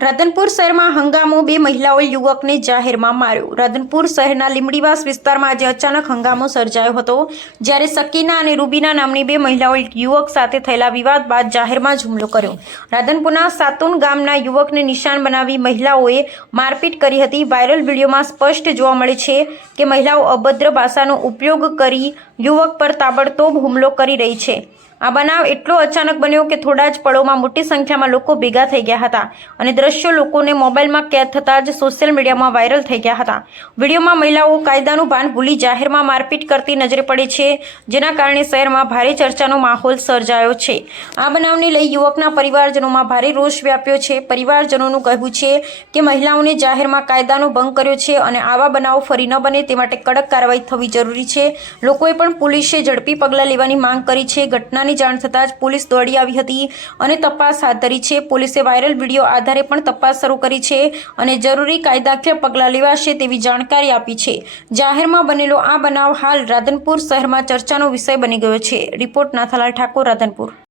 રાધનપુર શહેરમાં હંગામો બે મહિલાઓએ યુવકને જાહેરમાં માર્યો. રાધનપુર શહેરના લીમડીવાસ વિસ્તારમાં આજે અચાનક હંગામો સર્જાયો હતો, જ્યારે સકીના અને રૂબીના નામની બે મહિલાઓએ યુવક સાથે થયેલા વિવાદ બાદ જાહેરમાં જ હુમલો કર્યો. રાધનપુરના સાતુન ગામના યુવકને નિશાન બનાવી મહિલાઓએ મારપીટ કરી હતી. વાયરલ વિડીયોમાં સ્પષ્ટ જોવા મળે છે કે મહિલાઓ અભદ્ર ભાષાનો ઉપયોગ કરી યુવક પર તાબડતોબ હુમલો કરી રહી છે. આ બનાવ એટલો અચાનક બન્યો કે થોડા જ પળોમાં મોટી સંખ્યામાં લોકો ભેગા થઈ ગયા હતા અને દ્રશ્યો લોકોને મોબાઈલમાં કેદ થતાં જ સોશિયલ મીડિયામાં વાયરલ થઈ ગયા હતા. વિડીયોમાં મહિલાઓ કાયદાનું ભાન ભૂલી જાહેરમાં મારપીટ કરતી નજરે પડે છે, જેના કારણે શહેરમાં ભારે ચર્ચાનો માહોલ સર્જાયો છે. આ બનાવને લઈ યુવકના પરિવારજનોમાં ભારે રોષ વ્યાપ્યો છે. પરિવારજનોનું કહેવું છે કે મહિલાઓને જાહેરમાં કાયદાનો ભંગ કર્યો છે અને આવા બનાવો ફરી ન બને તે માટે કડક કાર્યવાહી થવી જરૂરી છે. લોકોએ પણ પોલીસે ઝડપી પગલાં લેવાની માંગ કરી છે. ઘટનાની જાણ થતાં જ પોલીસ દોડી આવી હતી અને તપાસ હાથ ધરી છે. પોલીસે વાયરલ વીડિયો આધારે પણ તપાસ શરૂ કરી છે અને જરૂરી કાયદાકીય પગલાં લેવાશે તેવી જાણકારી આપી છે. જાહેરમાં બનેલો આ બનાવ હાલ રાધનપુર શહેરમાં ચર્ચાનો વિષય બની ગયો છે. રિપોર્ટ નાથાલાલ ઠાકોર, રાધનપુર.